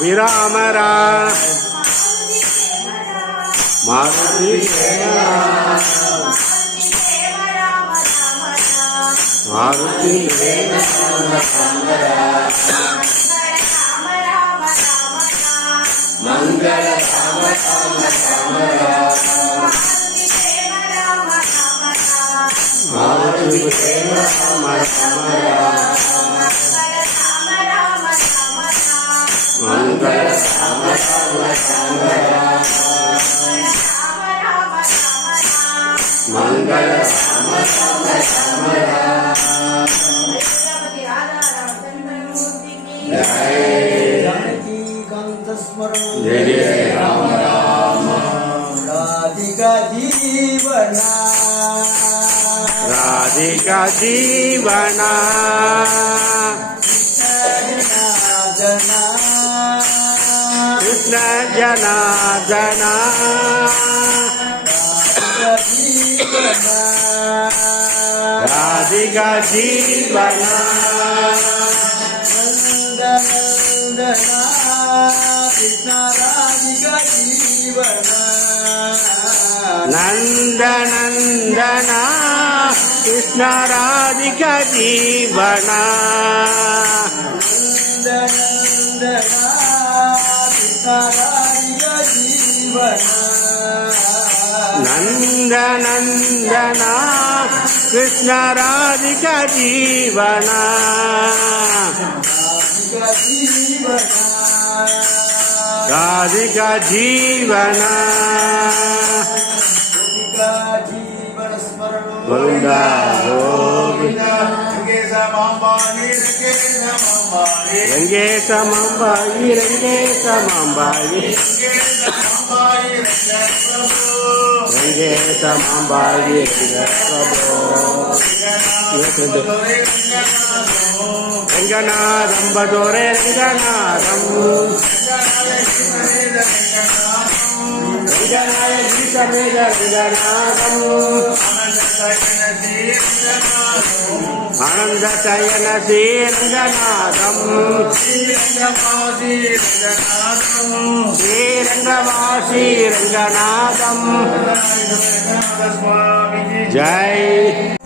विराम राम मारुति मारुति मंगल जय जय राम राम राधिका जीवना राधिका जीवना जना कृष्ण जना जना राधिका जीवना नंद नंदना कृष्ण राधिका जीवना नंद नंदना कृष्ण राधिका जीवना राधिका जीवना गोविंदा गोविंदा रंगेश मांबाई रंगेश मांबाई रंगेश मांबाई रंगनाथम बदोरे रंगनाथम रंगनाय जी समेत रंगनाथम आनंद शयन श्री रंगनाथम श्रीरंगवासी रंगनाथम जय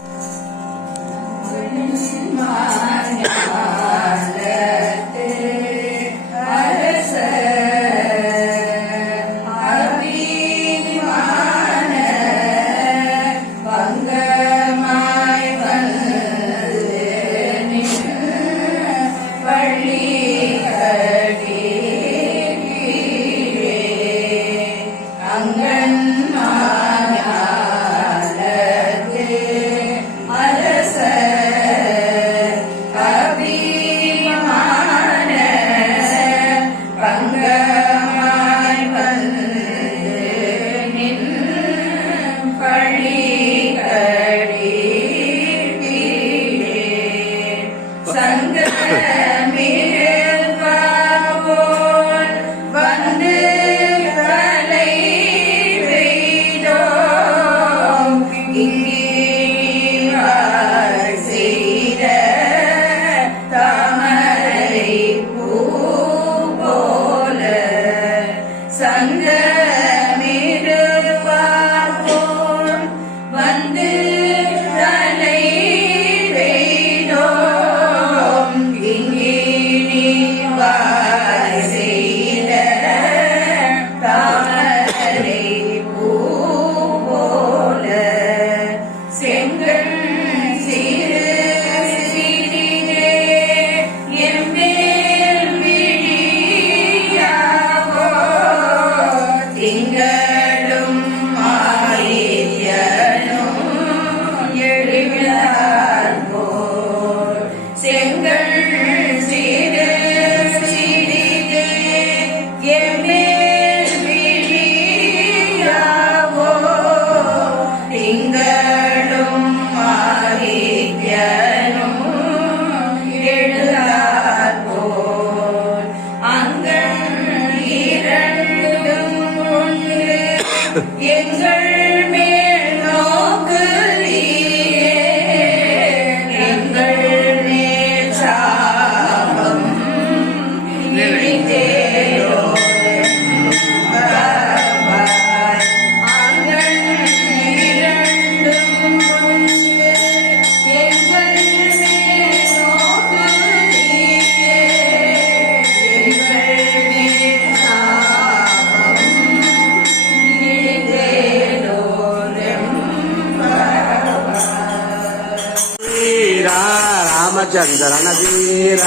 ವೀರ ರಾಮಚಂದ್ರನ ವೀರ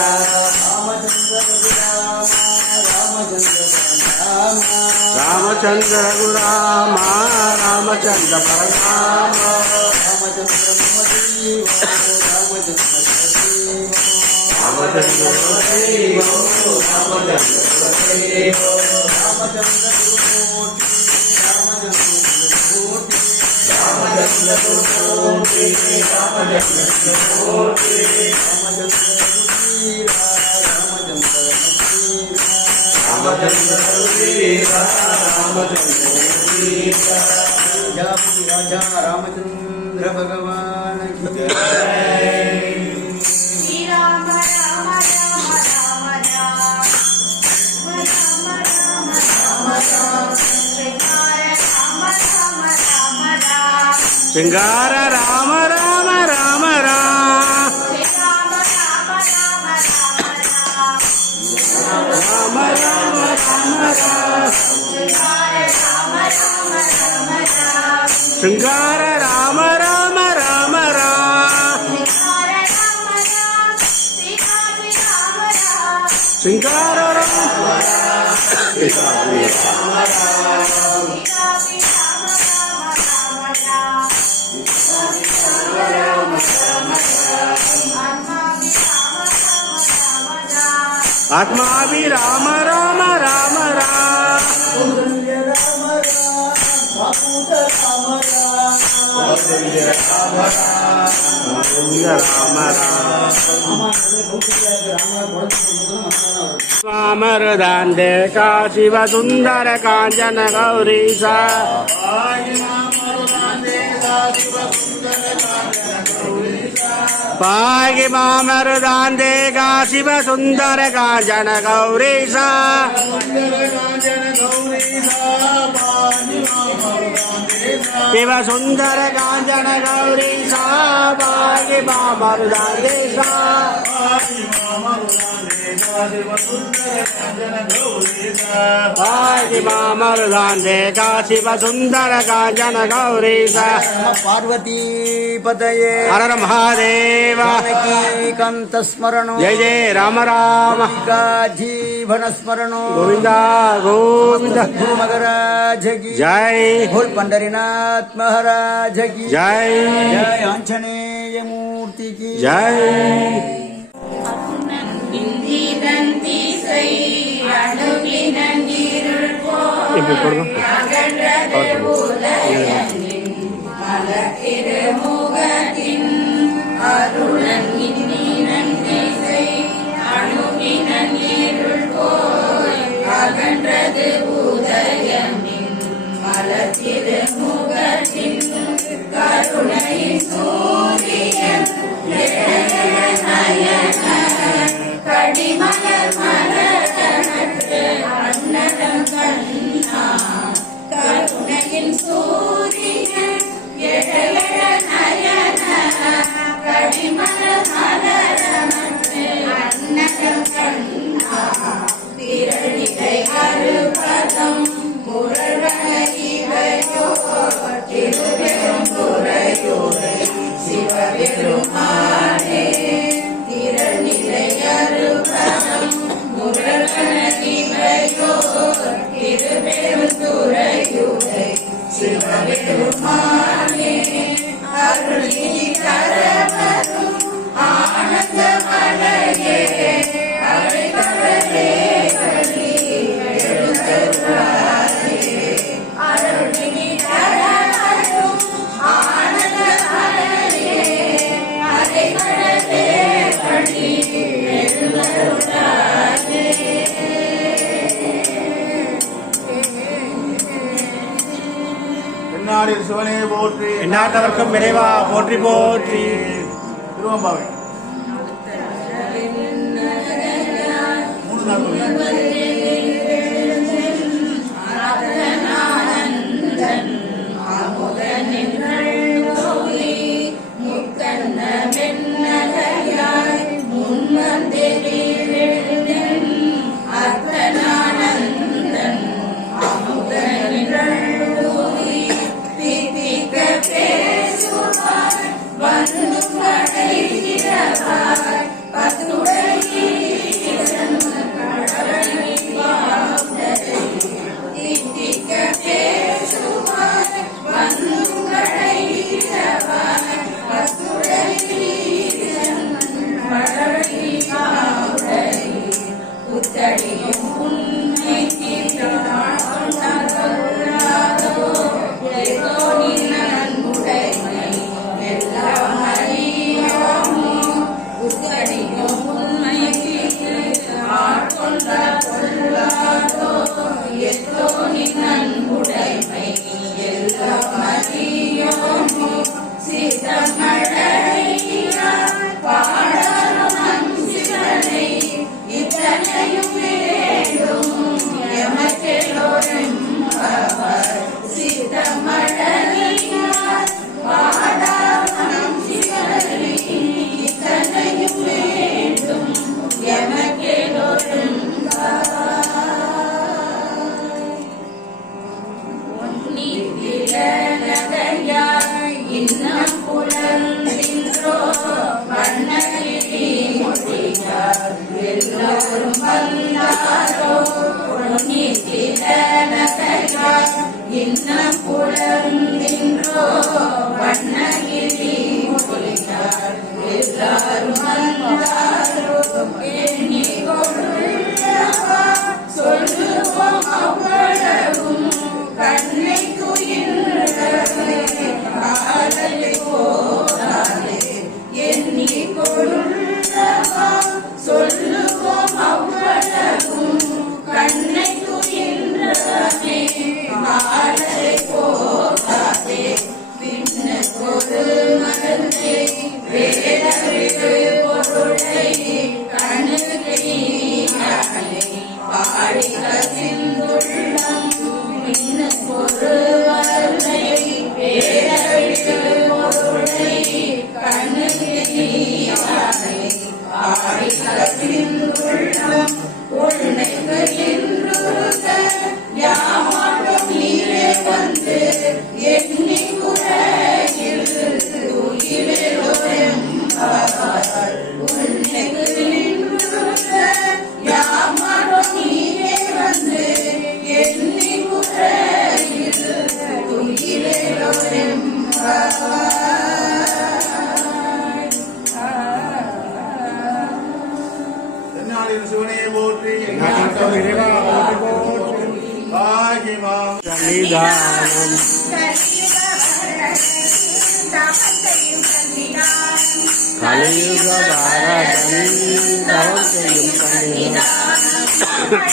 ರಾಮಚಂದ್ರ ಗುರಾಮ ರಾಮಚಂದ್ರ ಪರನಾಮ राजा रामचंद्र भगवान की जय। श्री राम राम राम राम राम राम राम श्रृंगार राम राम राम राम राम राम राम श्रृंगार राम राम राम राम श्रृंगार आत्मा भी राम राम राम राम मरुदान्ते का शिव सुंदर कांचन गौरीशा पाहि मामरुदान्ते का शिव सुंदर कांचन गौरीशा शिव सुंदर कांचन गौरीशा पाहि मामरुदान्ते पाहि मामरुदान्ते का शिव सुंदर कांचन गौरीशा पार्वती पतये हर हर महादेव कांत स्मरण जय जय राम राम का जीवन स्मरण गोविंदा गोविंद गुरु महाराज की जय बोल पंडरीनाथ महाराज की जय जय आंजनेय मूर्ति की जय சிவனே போற்றி எந்நாட்டவர்க்கும் இறைவா போற்றி போற்றி திருவம்பாவை 3 நாள் வந்து படைக்கிற எல்லாரும் வந்தாரோ எண்ணிக்கொண்டுள்ளவா சொல்லுவோம் அவ்வளவும் கண்ணை துயின்றவே காலத்தை போதாதே எண்ணிக்கொண்டுள்ளவா சொல்லுவோம் அவ்வளவும் கண்ணை துயின்றவே காலத்தை போதாதே விண்ணுக்கொரு மருந்தை வேறவிடு பொருளை கண்ணுக்கு நீயாலே பாடி கசிந்துள்ளம் விண்ணுக்கொரு மருந்தை வேறவிடு பொருளை கண்ணுக்கு நீயாலே பாடி கசிந்துள்ளம் உன்னைக்கு இன்றுக யாமாட்டும் நீரே வந்து எண்ணி குறையில் துயிலோரம் உன்னைக்கு இன்றுக யாமாட்டும் நீரே வந்து எண்ணி குறையில் துயிலோரம் தென்னாலின் சிவனே போற்றி நாட்டம் இறைவா போற்றி பாகிமா சன்னிதானம் கலியுக வரதன் தவம் செய்யும் கண்ணிதானம்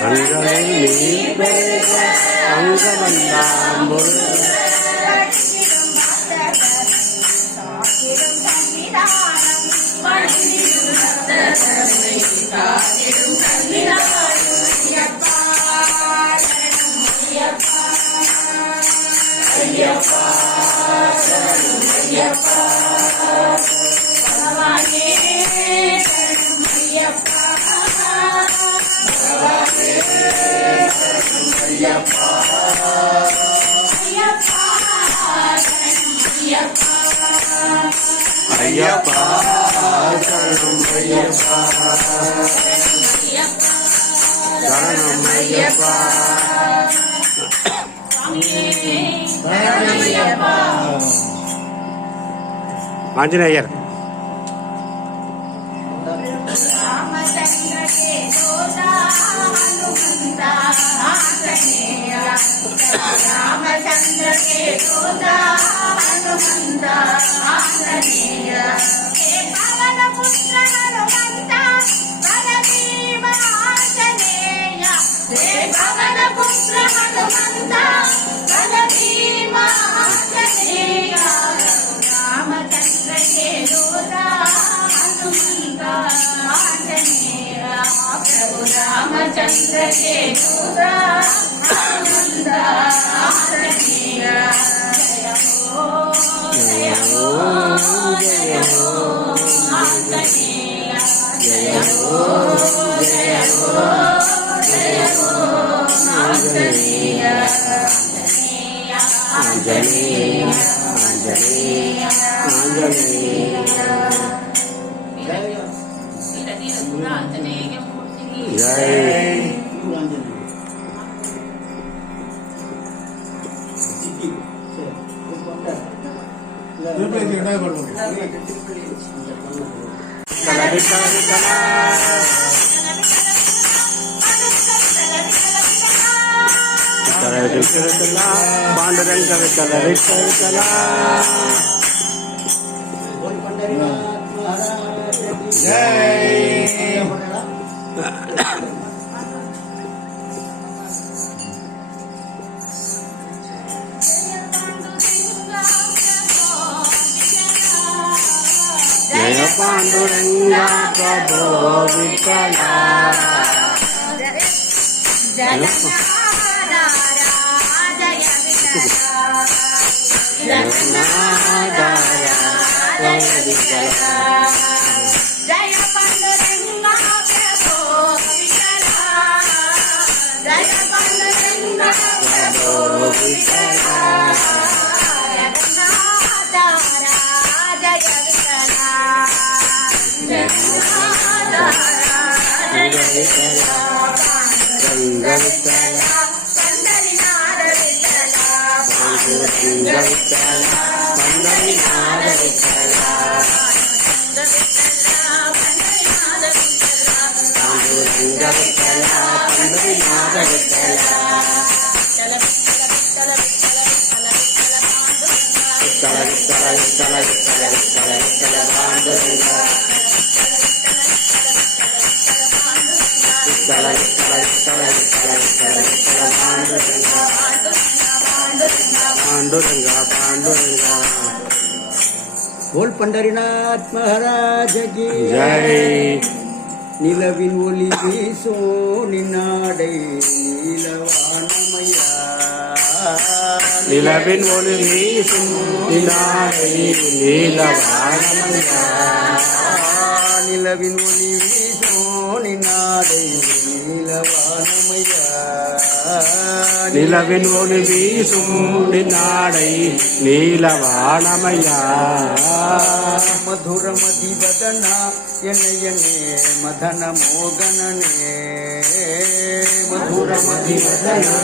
கண்களில் நீர் பெருக அங்க வந்தாம்பொரு ஐயப்பா சரணம் ஐயப்பா சரணம் ஐயப்பா ஆஞ்சநேயர் रामचंद्र के दोदा हनुमंता आंजनेय रामचंद्र के दोदा हनुमंता आंजनेय हे पवन पुत्र हनुमंता बलदेव आंजनेय हे पवन पुत्र हनुमंता बलदेव आंजनेय रामचंद्र के दोदा हनुमंता आंजनेय प्रभु रामचंद्र के दूता हनुमंता आंजनेय जय हो आंजनेय जय हो आंजनेय आंजनेय आंजनेय आंजनेय जय पांडुरंग विठ्ठल विठ्ठल चला जय जय पांडुरंगा प्रभो विठ्ठला जगन्नाथाया जय विठ्ठला जय पांडुरंगा प्रभो विठ्ठला जय पांडुरंगा प्रभो विठ्ठला जगन्नाथाया जय विठ्ठला जगन्नाथाया जय विठ्ठला पंढरीनाथ विठ्ठला ಪಾಂಡುರಂಗ ವಿಠಲ ಪಂಡರಿನಾಥ ವಿಠಲ ಪಾಂಡುರಂಗ ವಿಠಲ ಪಂಡರಿನಾಥ ವಿಠಲ ವಿಠಲ ವಿಠಲ ವಿಠಲ ವಿಠಲ ವಿಠಲ ವಿಠಲ ಪಾಂಡುರಂಗ ವಿಠಲ ವಿಠಲ ವಿಠಲ ವಿಠಲ ವಿಠಲ ವಿಠಲ ಪಾಂಡುರಂಗ ಪಾಂಡುರಂಗ ಪಾಂಡುರಂಗ बोल पंढरीनाथ महाराज की जय நிலவின் ஒளி வீசோ நின்னாடை நீலவானமையா நிலவின் ஒளி வீசும் நிலாவை நீலவானமையா நிலவின் ஒளி வீசோ நின்னாடை நீலவானமையா நிலவின் ஒளி வீசும் நின்னாடை நீலவானமையா மதுர மதிவதனா என்னையனே மதன மோகனனே மதுர மதிவதனா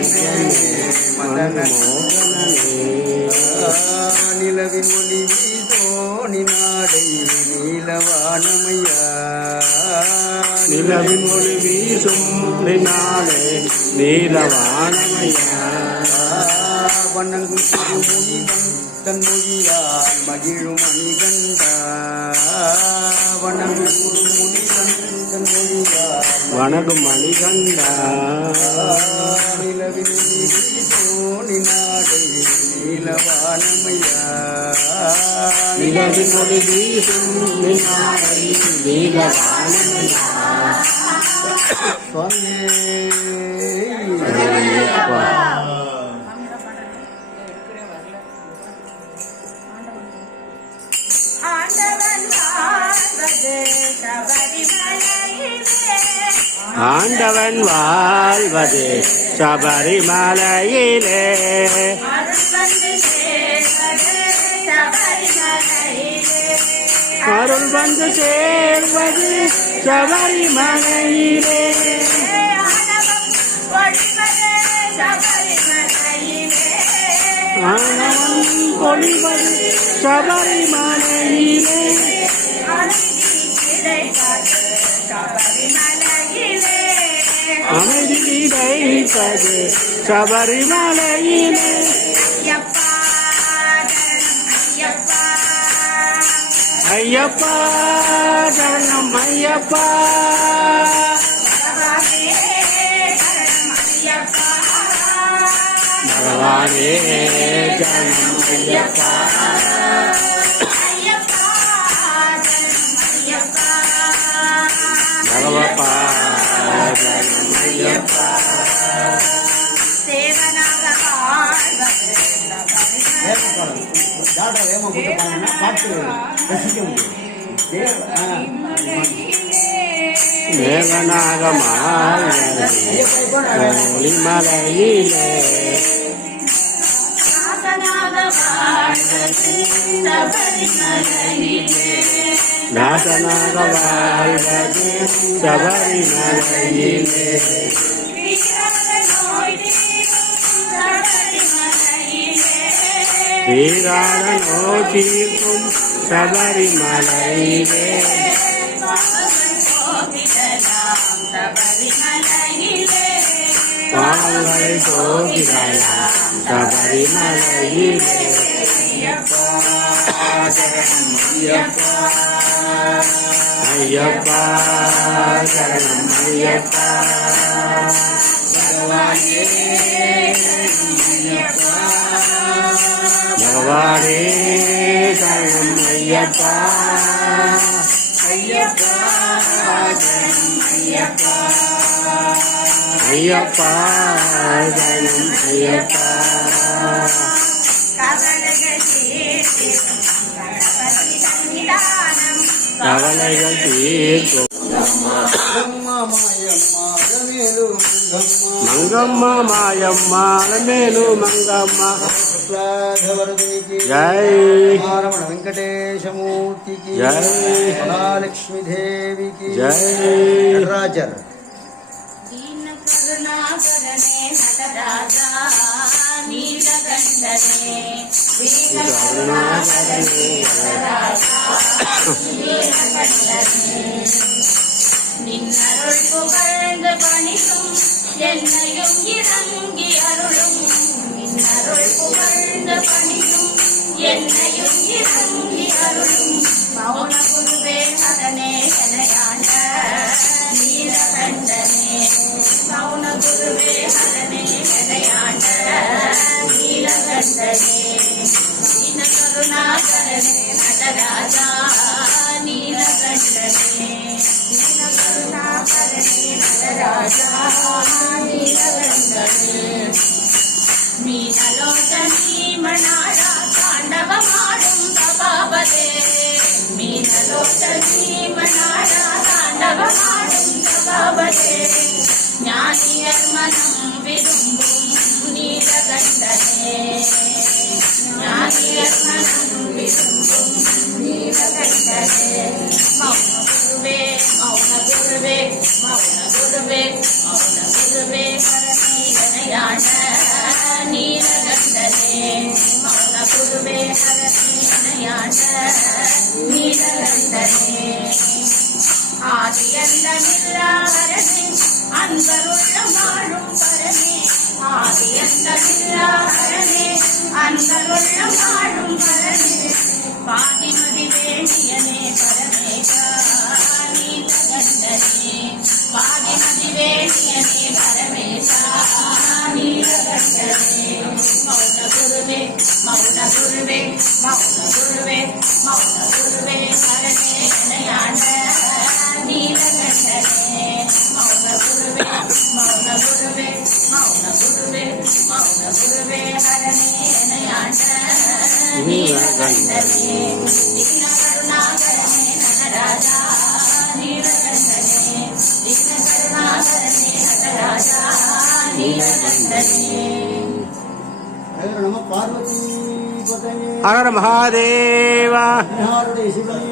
என்னையனே மதன மோகனனே நிலவின் ஒளி வீசோ நின்னாடை நீலவானமையா நிலவின் ஒளி வீசும் நின்னாடை நீலவானமையா வணங்கும் திருமுனிவன் தன் மொழியால் மகிழும் அணிகண்டா வணங்கும் திருமுனிவன் தன் மொழியால் வணங்கும் மணிகண்டா நிலவின் ஒளி வீசோ நின்னாடை நீலவானமையா நிலவின் ஒளி வீசும் நின்னாடை நீலவானமையா ஆண்டவன் வாழ்வது சபரிமலையிலே அருள் வந்து சேர்வது சபரிமலையிலே ஆனவன் பொழிவது சபரிமலையிலே அமைதி கிடைப்பது சபரிமலையிலே ஐயப்பா சரணம் ஐயப்பா பகவானே சரணம் ஐயப்பா பகவப்பா சரணம் ஐயப்பா மேகநாகமலையிலே நாசனாக வாழ்வது சபரிமலையிலே தீராத நோக்கீர்க்கும் சபரிமலையிலே பாவங்களை போகிறாளாம் சபரிமலையிலே ஐயப்பா சரணம் ஐயப்பா பகவானே சரணம் ஐயப்பா ஐயப்பா சரணம் ஐயப்பா கவலைகள் தீர்க்கும் మంగమ్మ మాయమ్మ మేలు మంగమ్మ జై రమణ వెంకటేశమూర్తికి జై మహాలక్ష్మీదేవికి జై రాజర్ దీన కరుణాకర ಕರುಣಾಕರನೇ ನಟರಾಜ ನೀಲಕಂಠನೇ ದೀನ ಕರುಣಾಕರನೇ ನಟರಾಜ நீலகண்டனே நின்னருள் புகழ்ந்து பணிக்கும் என்னையும் இறங்கி அருளும் நின்னருள் புகழ்ந்து பணிக்கும் என்னையும் இறங்கி அருளும் மௌன குருவே ஹரனே எனையாண்ட நீலகண்டனே மௌன குருவே ஹரனே எனையாண்ட நீலகண்டனே தீன கருணாகரனே நடராஜா நீலகண்டனே தீன கருணாகரனே நடராஜா நீலகண்டனே மீனலோச்சனீ மணாடா தாண்டவமாடும் சபாபதே மீனலோச்சனீ மணாடா தாண்டவமாடும் சபாபதே ஞானியர் மனம் விரும்பும் நீலகண்டனே ஞானியர் மனம் விரும்பும் நீலகண்டனே மௌன குருவே மௌன குருவே மௌன குருவே மௌன குருவே ஹரனே எனையாண்ட நீலகண்டனே மௌன குருவே ஹரனே எனையாண்ட நீலகண்டனே ஆதியந்தமில்லா ஹரனே அன்பருள்ளம் வாழும் பரனே ஆதியந்தமில்லா ஹரனே அன்பருள்ளம் வாழும் பரனே பாதிமதி வேணியனே பரமேசா நீலகண்டனே பாதிமதி வேணியனே பரமேசா நீலகண்டனே மௌன குருவே மௌன குருவே மௌன குருவே மௌன குருவே ஹரனே எனையாண்ட நீலகண்டனே மௌன குருவே மௌன குருவே மௌன குருவே மௌன குருவே ஹரனே எனையாண்ட நீலகண்டனே தீன கருணாகரனே நடராஜா நீலகண்டனே தீன கருணாகரனே நடராஜா நீலகண்டனே நம பார்வதி பதவே ஹர மகாதேவா நாருடைய சிவனே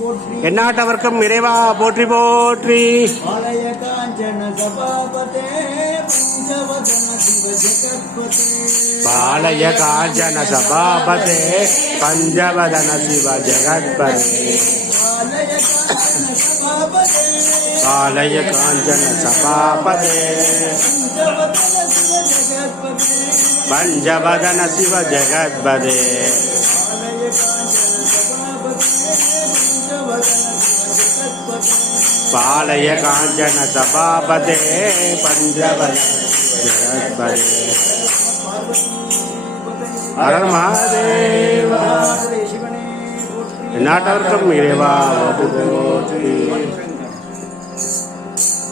போற்றி எந்நாட்டவர்க்கும் இறைவா போற்றி போற்றி ஆலய காஞ்சன சபாபதே பஞ்சவதன சிவ ஜெகத்பதே பாலய காஞ்சன சபாபதே பஞ்சவதன சிவ ஜெகத்பதே ஆலய காஞ்சன சபாபதே பாலய காஞ்சன சிவ ஜெகத்பதே ஆலய காஞ்சன சபாபதே பஞ்சவதன பாலய காஞ்சன சபாபதே பஞ்சவதன ஜெகத்பதே ஹர மகாதேவா சிவனே போற்றி எந்நாட்டவர்க்கும் இறைவா போற்றி போற்றி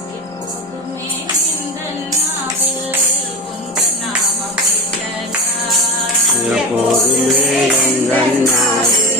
எப்போதுமே எந்தன் நாவில் உந்த நாமம் விட்டதா எப்போதுமே எங்கள் நாவில்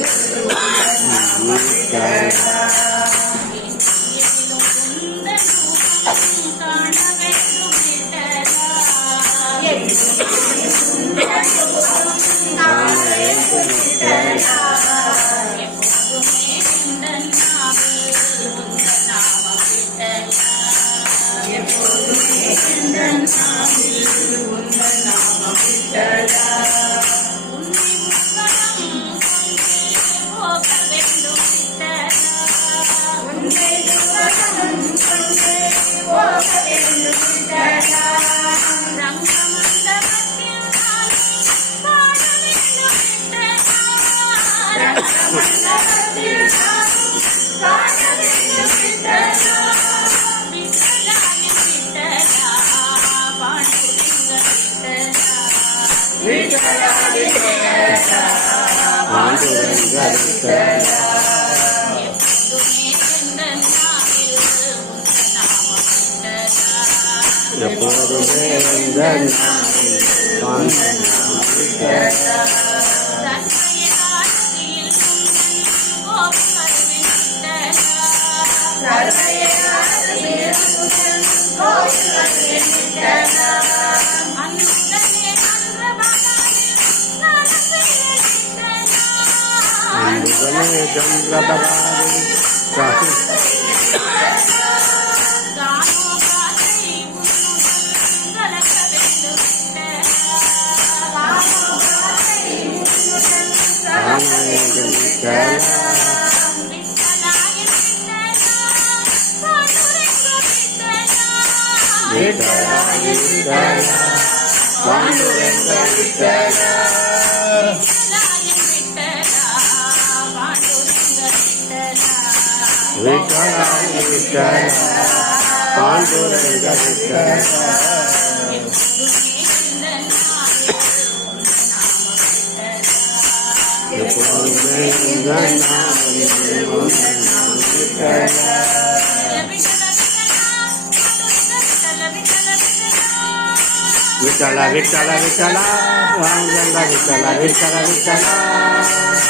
எப்போதுமே எங்கள் पांडुरंग विठ्ठल विठ्ठल विठ्ठल विठ्ठल पांडुरंग विठ्ठल विठ्ठल विठ्ठल